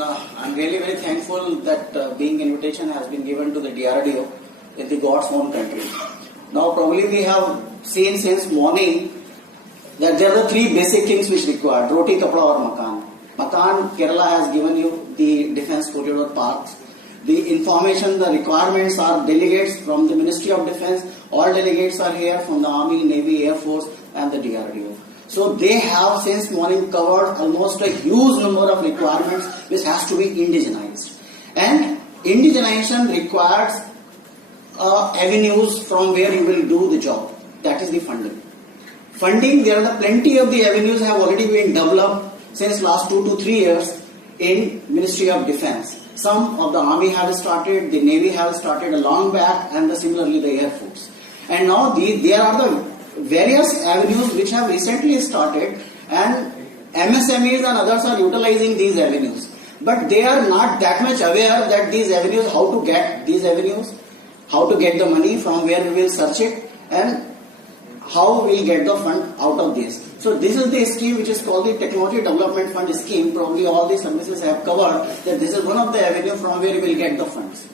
and I'm really very thankful that being invitation has been given to the DRDO in the God's own country. Now probably we have seen since morning that there are the three basic things which required: roti, kapda or makan. Makan, Kerala has given you the defense corridor parks. The information, the requirements are delegates from the Ministry of Defense. All delegates are here from the Army, Navy, Air Force and the DRDO. So they have since morning covered almost a huge number of requirements which has to be indigenized. And indigenization requires avenues from where you will do the job. That is the funding. Funding, there are plenty of the avenues have already been developed since last 2 to 3 years in Ministry of Defense. Some of the Army have started, the Navy have started a long back, and similarly the Air Force. And now there are the various avenues which have recently started, and MSMEs and others are utilizing these avenues. But they are not that much aware that these avenues, how to get these avenues, how to get the money, from where we will search it, and how we will get the fund out of this. So this is the scheme which is called the Technology Development Fund scheme. Probably all the services have covered that this is one of the avenues from where we will get the funds.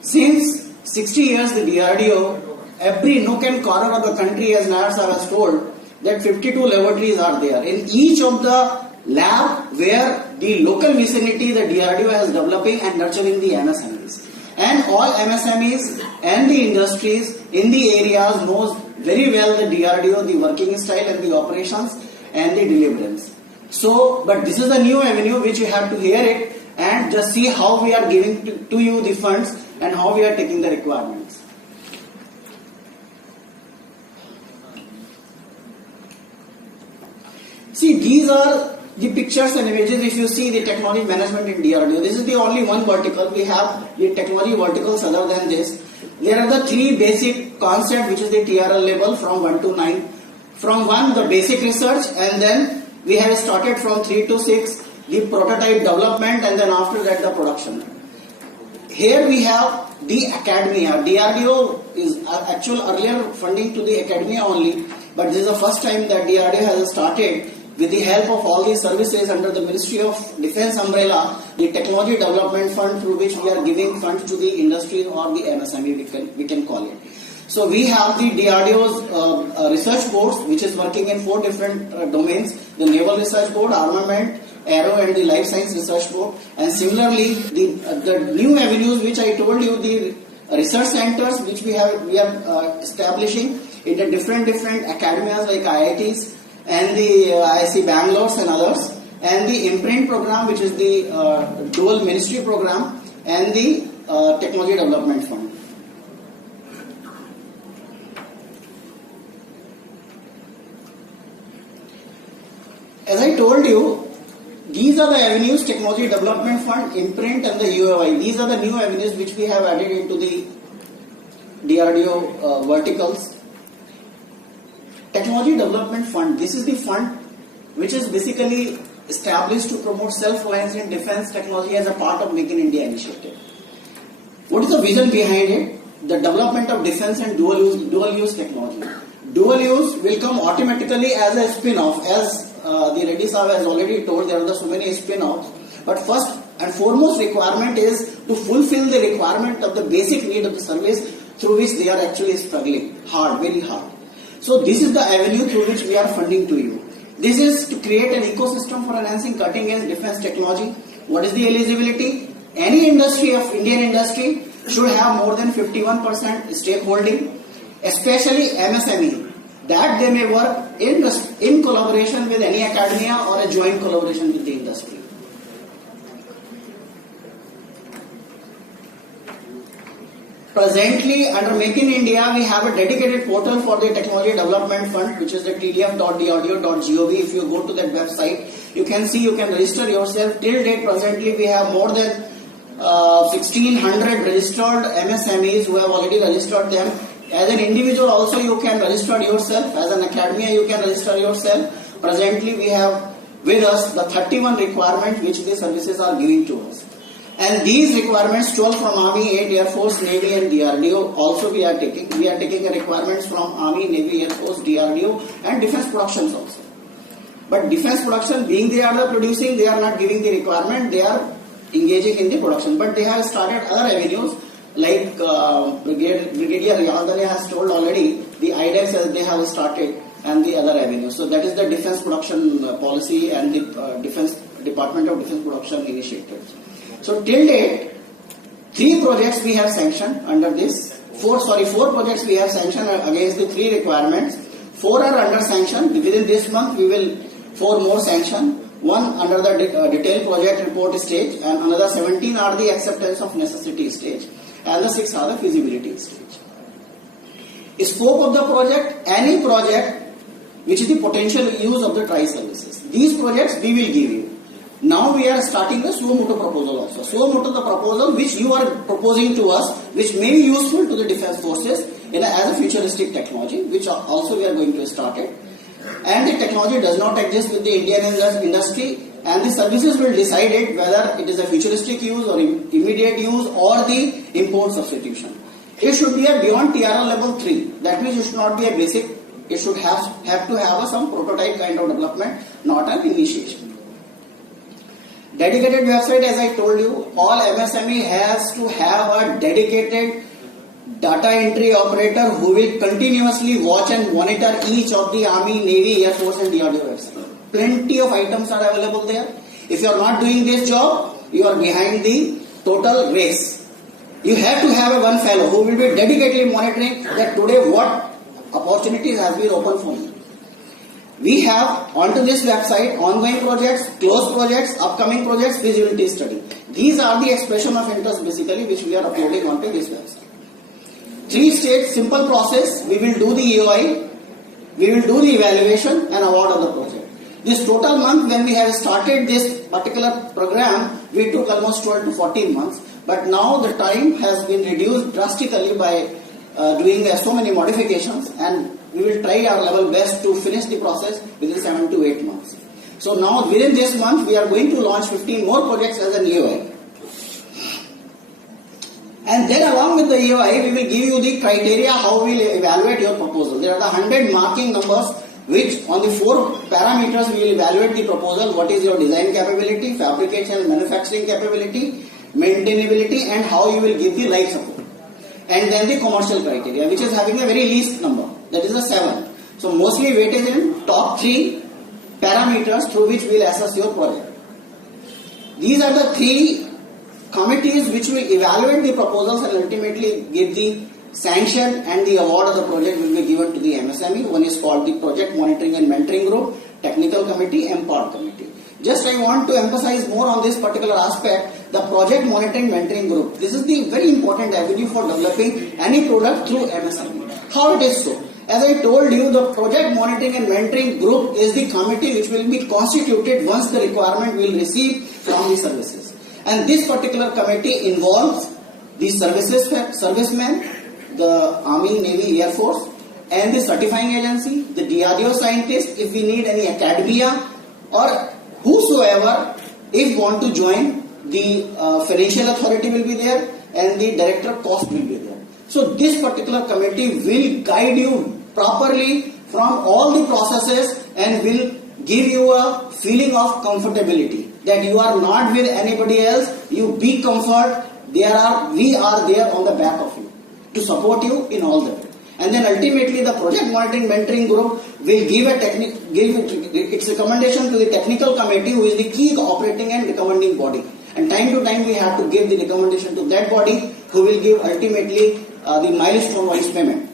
Since 60 years, the DRDO, every nook and corner of the country, as Nair Sir has told, that 52 laboratories are there. In each of the lab where the local vicinity, the DRDO is developing and nurturing the MSMEs. And all MSMEs and the industries in the areas knows very well the DRDO, the working style and the operations and the deliverance. So, but this is a new avenue which you have to hear it and just see how we are giving to you the funds and how we are taking the requirements. See, these are the pictures and images. If you see the technology management in DRDO, this is the only one vertical. We have the technology verticals other than this. There are the three basic concepts, which is the TRL level from 1 to 9. From 1, the basic research, and then we have started from 3 to 6, the prototype development, and then after that the production. Here we have the academia. DRDO is actual earlier funding to the academia only, but this is the first time that DRDO has started with the help of all these services under the Ministry of Defense umbrella, the Technology Development Fund, through which we are giving funds to the industry or the MSME, we can call it. So we have the DRDO's research boards, which is working in 4 different domains: the Naval Research Board, Armament, Aero and the Life Science Research Board. And similarly, the new avenues which I told you, the research centers which we are establishing in the different academias like IITs and the IIC Bangalore and others, and the imprint program, which is the dual ministry program, and the Technology Development Fund. As I told you, these are the avenues: Technology Development Fund, imprint and the UAI. These are the new avenues which we have added into the DRDO verticals. Technology Development Fund, this is the fund which is basically established to promote self-reliance in defense technology as a part of Make in India initiative. What is the vision behind it? The development of defense and dual-use technology. Dual use will come automatically as a spin-off. As the Reddy Sahib has already told, there are so many spin-offs. But first and foremost requirement is to fulfill the requirement of the basic need of the service through which they are actually struggling hard, very hard. So this is the avenue through which we are funding to you. This is to create an ecosystem for enhancing cutting-edge defense technology. What is the eligibility? Any industry of Indian industry should have more than 51% stakeholding, especially MSME, that they may work in collaboration with any academia or a joint collaboration with the industry. Presently, under Make in India, we have a dedicated portal for the Technology Development Fund, which is the tdf.drdo.gov. If you go to that website, you can see, you can register yourself. Till date, presently, we have more than 1,600 registered MSMEs who have already registered them. As an individual also, you can register yourself. As an academia, you can register yourself. Presently, we have with us the 31 requirements which the services are giving to us. And these requirements, 12 from Army, 8 Air Force, Navy and DRDO also we are taking. We are taking the requirements from Army, Navy, Air Force, DRDO and defense productions also. But defense production, being they are the producing, they are not giving the requirement, they are engaging in the production. But they have started other avenues, like Brigadier Yadale has told already, the IDEX as they have started, and the other avenues. So that is the defense production policy and the Department of Defense Production initiatives. So till date, 3 projects we have sanctioned under this. 4 projects we have sanctioned against the 3 requirements. 4 are under sanction. Within this month, we will 4 more sanction. 1 under the detailed project report stage, and another 17 are the acceptance of necessity stage, and the 6 are the feasibility stage. Scope of the project: any project which is the potential use of the tri-services. These projects we will give you. Now we are starting the suo motu proposal also. Suo motu, the proposal which you are proposing to us, which may be useful to the defense forces as a futuristic technology, which also we are going to start it. And the technology does not exist with the Indian industry, and the services will decide it whether it is a futuristic use or immediate use or the import substitution. It should be a beyond TRL level 3. That means it should not be a basic. It should have to have some prototype kind of development, not an initiation. Dedicated website, as I told you, all MSME has to have a dedicated data entry operator who will continuously watch and monitor each of the Army, Navy, Air Force and DRDO websites. Plenty of items are available there. If you are not doing this job, you are behind the total race. You have to have one fellow who will be dedicatedly monitoring that today what opportunities has been open for me. We have onto this website ongoing projects, closed projects, upcoming projects, feasibility study. These are the expression of interest basically which we are uploading onto this website. 3-stage simple process. We will do the EOI, we will do the evaluation and award of the project. This total month when we have started this particular program, we took almost 12 to 14 months. But now the time has been reduced drastically by doing so many modifications, and we will try our level best to finish the process within 7 to 8 months. So now within this month we are going to launch 15 more projects as an EOI. And then along with the EOI, we will give you the criteria how we will evaluate your proposal. There are the 100 marking numbers which on the 4 parameters we will evaluate the proposal. What is your design capability, fabrication and manufacturing capability, maintainability, and how you will give the life support. And then the commercial criteria, which is having a very least number, that is a 7. So mostly weighted in top 3 parameters through which we will assess your project. These are the 3 committees which will evaluate the proposals and ultimately give the sanction, and the award of the project will be given to the MSME. One is called the Project Monitoring and Mentoring Group, Technical Committee, MPOD Committee. Just I want to emphasize more on this particular aspect, the Project Monitoring Mentoring Group. This is the very important avenue for developing any product through MSME. How it is so? As I told you, the Project Monitoring and Mentoring Group is the committee which will be constituted once the requirement will receive from the services. And this particular committee involves the servicemen, the Army, Navy, Air Force, and the certifying agency, the DRDO scientists, if we need any academia, or whosoever, if want to join, the financial authority will be there, and the director of cost will be there. So this particular committee will guide you properly from all the processes and will give you a feeling of comfortability that you are not with anybody else. You be comfort. We are there on the back of you to support you in all the way. And then ultimately the Project Monitoring Mentoring Group will give its recommendation to the technical committee, who is the key operating and recommending body. And time to time we have to give the recommendation to that body, who will give ultimately the milestone wise payment.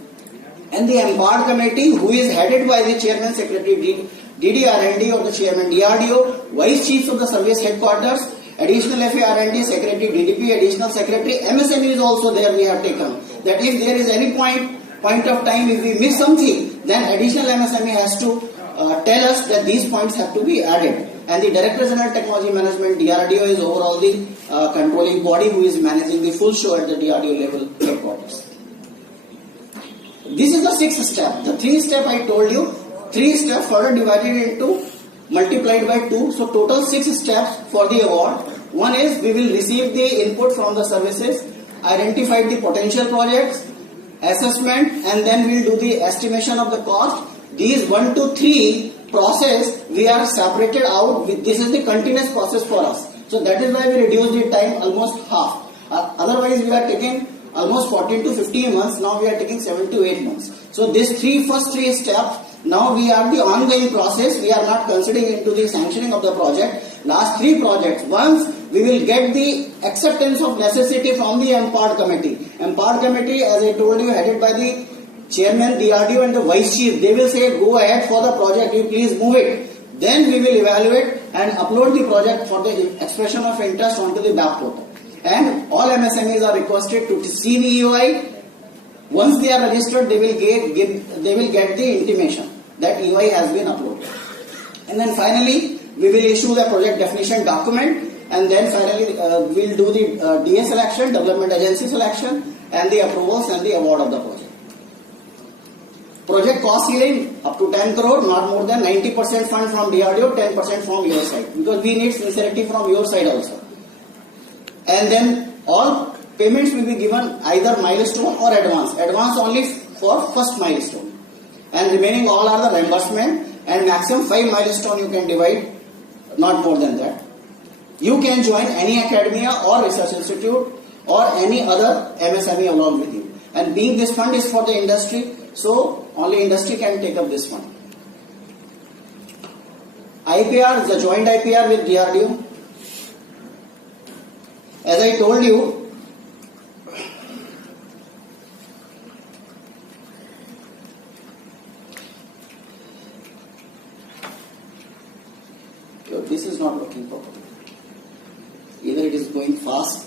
And the MPOD committee, who is headed by the Chairman Secretary DDR&D or the Chairman DRDO, Vice Chiefs of the Service Headquarters, Additional FA&D Secretary, DDP, Additional Secretary, MSME is also there. We have taken that if there is any point of time, if we miss something, then additional MSME has to tell us that these points have to be added. And the Director General Technology Management, DRDO, is overall the controlling body who is managing the full show at the DRDO level headquarters. This is the 6th step. The 3 step I told you, 3 steps further divided into multiplied by 2. So total 6 steps for the award. One is we will receive the input from the services, identify the potential projects, assessment, and then we will do the estimation of the cost. These 1 to 3 process we are separated out. This is the continuous process for us. So that is why we reduced the time almost half. Otherwise we are taking almost 14 to 15 months. Now we are taking 7 to 8 months. So these first three steps, now we are the ongoing process. We are not considering into the sanctioning of the project. Last three projects, once we will get the acceptance of necessity from the MPARD committee. MPARD committee, as I told you, headed by the chairman, DRDO and the vice chief. They will say go ahead for the project, you please move it. Then we will evaluate and upload the project for the expression of interest onto the BAP portal. And all MSMEs are requested to see the EOI. Once they are registered, they will get the intimation that EOI has been uploaded. And then finally, we will issue the project definition document, and then finally we will do the DA selection, development agency selection, and the approvals and the award of the project. Project cost ceiling up to 10 crore, not more than 90% fund from DRDO, 10% from your side, because we need sincerity from your side also. And then all payments will be given either milestone or advance. Advance only for first milestone, and remaining all are the reimbursement, and maximum 5 milestone you can divide, not more than that. You can join any academia or research institute or any other MSME along with you. And being this fund is for the industry, so only industry can take up this fund. IPR is a joint IPR with DRDO. As I told you, this is not working properly. Either it is going fast.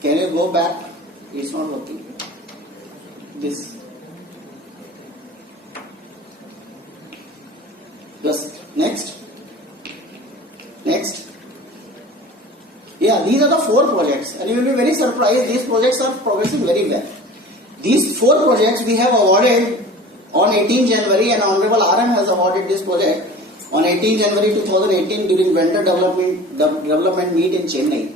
Can you go back? It's not working. This. Just next. Next. Yeah, these are the 4 projects, and you will be very surprised. These projects are progressing very well. These 4 projects we have awarded on 18 January, and Honorable RM has awarded this project on 18 January 2018 during vendor development meet in Chennai.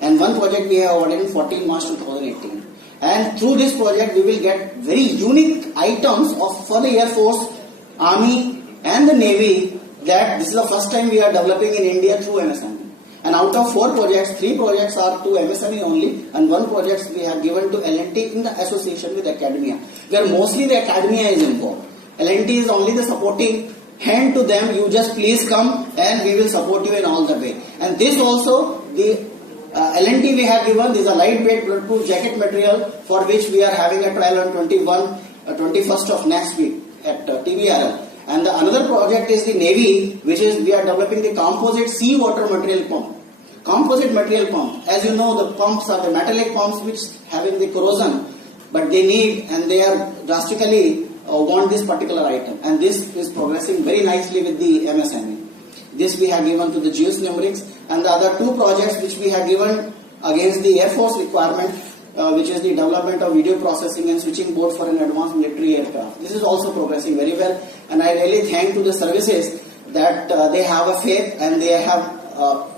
And one project we have awarded in 14 March 2018. And through this project we will get very unique items for the Air Force, Army and the Navy, that this is the first time we are developing in India through MSME. And out of 4 projects, 3 projects are to MSME only, and 1 project we have given to L&T in the association with academia, where mostly the academia is involved. L&T is only the supporting hand to them. You just please come and we will support you in all the way. And this also, the L&T we have given, this is a lightweight bulletproof jacket material, for which we are having a trial on 21st of next week at TBRL. And the another project is the Navy, which is we are developing the composite sea water material pump. Composite material pump. As you know, the pumps are the metallic pumps which having the corrosion, but they need and they are drastically want this particular item. And this is progressing very nicely with the MSME. This we have given to the Geos Numerics, and the other 2 projects which we have given against the Air Force requirement, which is the development of video processing and switching board for an advanced military aircraft. This is also progressing very well, and I really thank to the services that they have a faith and they have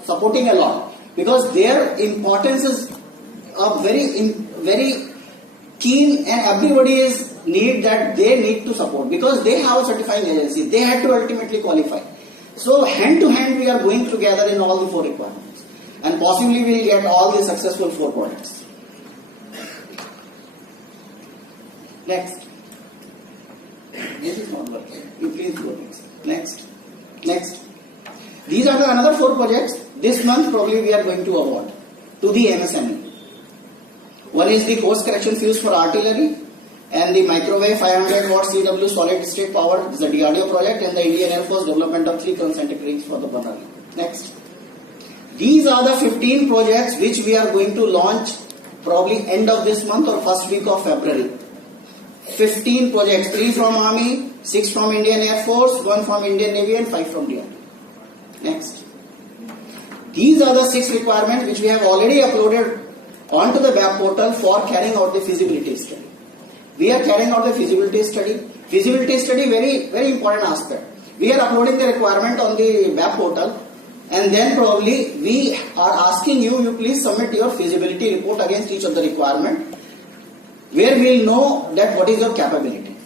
supporting a lot, because their importance is very keen, and everybody is need that they need to support, because they have a certifying agency. They had to ultimately qualify. So hand to hand we are going together in all the 4 requirements, and possibly we will get all the successful 4 projects. Next. This is not working. You please go next. Next. Next. These are the another 4 projects. This month probably we are going to award to the MSME. One is the course correction fuse for artillery, and the microwave 500 watt CW solid state power. This is the DRDO project, and the Indian Air Force development of 3 concentric rings for the Barrali. Next. These are the 15 projects which we are going to launch probably end of this month or first week of February. 15 projects, 3 from Army, 6 from Indian Air Force, 1 from Indian Navy and 5 from DRDO. Next. These are the 6 requirements which we have already uploaded onto the web portal for carrying out the feasibility study. We are carrying out the feasibility study. Feasibility study, very important aspect. We are uploading the requirement on the web portal, and then probably we are asking you please submit your feasibility report against each of the requirement, where we will know that what is your capability.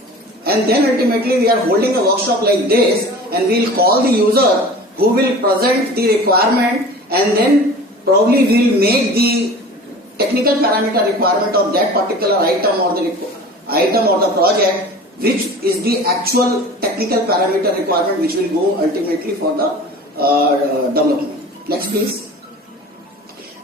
And then ultimately we are holding a workshop like this, and we will call the user who will present the requirement, and then probably we will make the technical parameter requirement of that particular item or the project, which is the actual technical parameter requirement which will go ultimately for the development. Next please.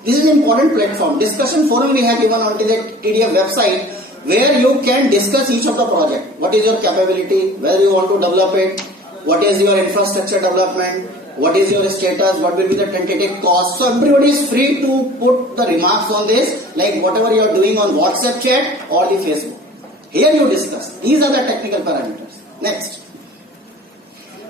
This is an important platform. Discussion forum we have given onto the TDF website, where you can discuss each of the project. What is your capability, where you want to develop it, what is your infrastructure development, what is your status, what will be the tentative cost. So everybody is free to put the remarks on this, like whatever you are doing on WhatsApp chat or the Facebook. Here you discuss. These are the technical parameters. Next.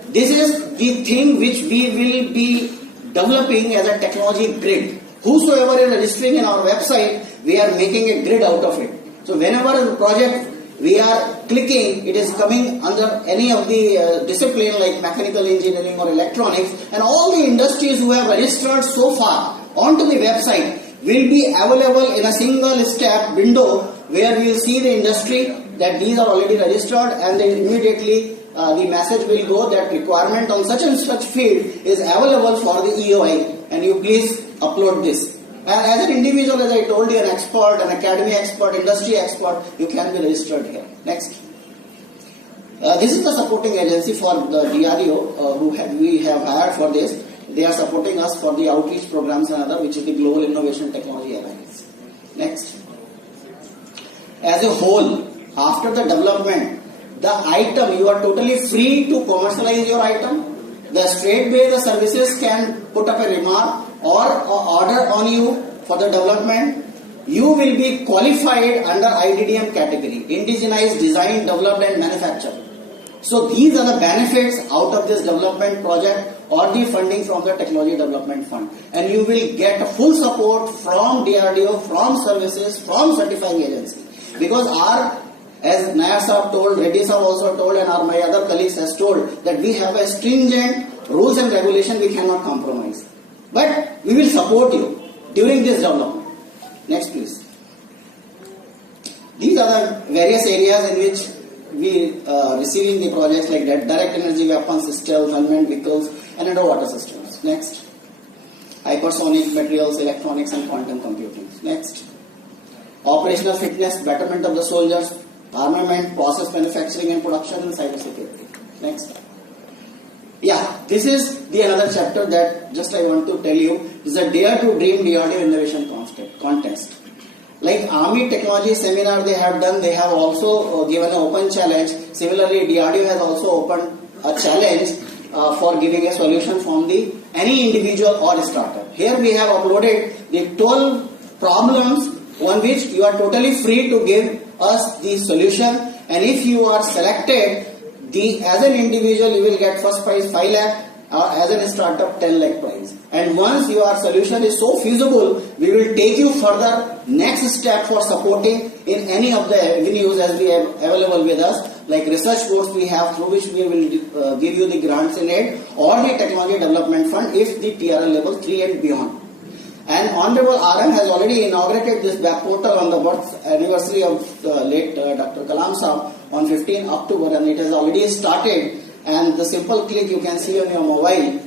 This is the thing which we will be developing as a technology grid. Whosoever is registering in our website, we are making a grid out of it. So whenever the project we are clicking, it is coming under any of the discipline like mechanical engineering or electronics, and all the industries who have registered so far onto the website will be available in a single step window, where we will see the industry that these are already registered, and then immediately the message will go that requirement on such and such field is available for the EOI, and you please upload this. And as an individual, as I told you, an expert, an academy expert, industry expert, you can be registered here. Next. This is the supporting agency for the DRDO we have hired for this. They are supporting us for the outreach programs and other, which is the Global Innovation Technology Alliance. Next. As a whole, after the development, the item, you are totally free to commercialize your item. The straightway the services can put up a remark or order on you for the development. You will be qualified under IDDM category, indigenized, designed, developed and manufactured. So these are the benefits out of this development project or the funding from the Technology Development Fund. And you will get full support from DRDO, from services, from certifying agency. Because as Nayar Saab told, Reddy Saab also told, and my other colleagues has told, that we have a stringent rules and regulation we cannot compromise. But we will support you during this development. Next please. These are the various areas in which we receiving the projects like that: direct energy weapon systems, unmanned vehicles and underwater systems. Next. Hypersonic materials, electronics and quantum computing. Next. Operational fitness, betterment of the soldiers, armament, process manufacturing and production and cyber security. Next. Yeah, this is the another chapter that just I want to tell you is a Dare to Dream DRDO Innovation Contest. Like Army Technology Seminar they have done, they have also given an open challenge. Similarly, DRDO has also opened a challenge for giving a solution from any individual or startup. Here we have uploaded the 12 problems on which you are totally free to give us the solution, and if you are selected, as an individual you will get first prize 5 lakh, as a startup 10 lakh prize. And once your solution is so feasible, we will take you further next step for supporting in any of the avenues as we have available with us, like research boards we have through which we will give you the grants in aid, or the Technology Development Fund if the TRL level 3 and beyond. And Honorable RM has already inaugurated this web portal on the birth anniversary of the late Dr. Kalam Saab on 15 October, and it has already started, and the simple click you can see on your mobile,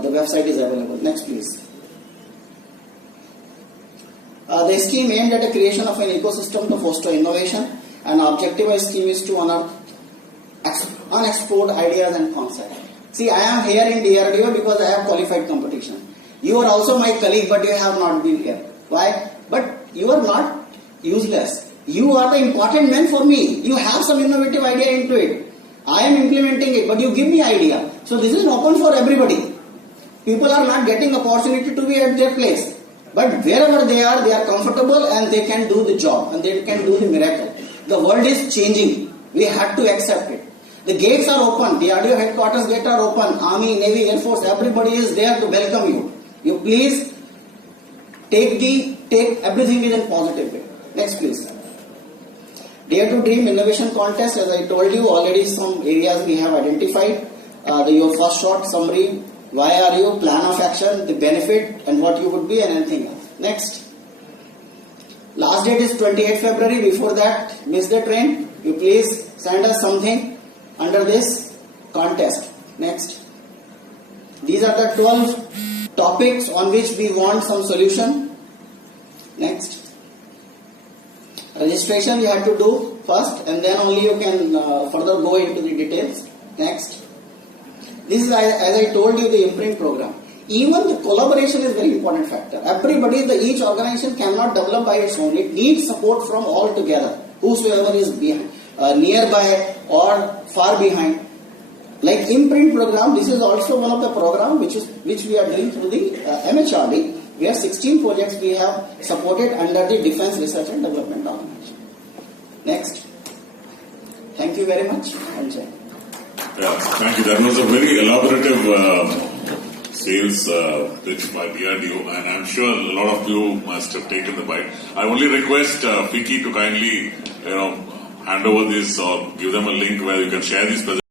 the website is available. Next please. The scheme aimed at the creation of an ecosystem to foster innovation, and objective of the scheme is to unearth unexplored ideas and concepts. See, I am here in DRDO because I have qualified competition. You are also my colleague, but you have not been here. Why? But you are not useless. You are the important man for me. You have some innovative idea into it. I am implementing it, but you give me idea. So this is open for everybody. People are not getting opportunity to be at their place. But wherever they are comfortable and they can do the job and they can do the miracle. The world is changing. We have to accept it. The gates are open. The DRDO headquarters gates are open. Army, Navy, Air Force, everybody is there to welcome you. You please take everything in a positive way. Next please. Dare to Dream Innovation Contest, as I told you already, some areas we have identified. Your first shot summary, why are you, plan of action, the benefit and what you would be and anything else. Next. Last date is 28 February. Before that, miss the train. You please send us something under this contest. Next. These are the 12 topics on which we want some solution. Next. Registration you have to do first and then only you can further go into the details. Next. This is, as I told you, the imprint program. Even the collaboration is very important factor. Everybody, each organization cannot develop by its own. It needs support from all together. Whosoever is behind, nearby or far behind. Like imprint program, this is also one of the program which we are doing through the MHRD. Where 16 projects we have supported under the Defence Research and Development Organization. Next. Thank you very much. Yeah, thank you. That was a very elaborative sales pitch by DRDO, and I'm sure a lot of you must have taken the bite. I only request Fiki to kindly, hand over this or give them a link where you can share these presentations.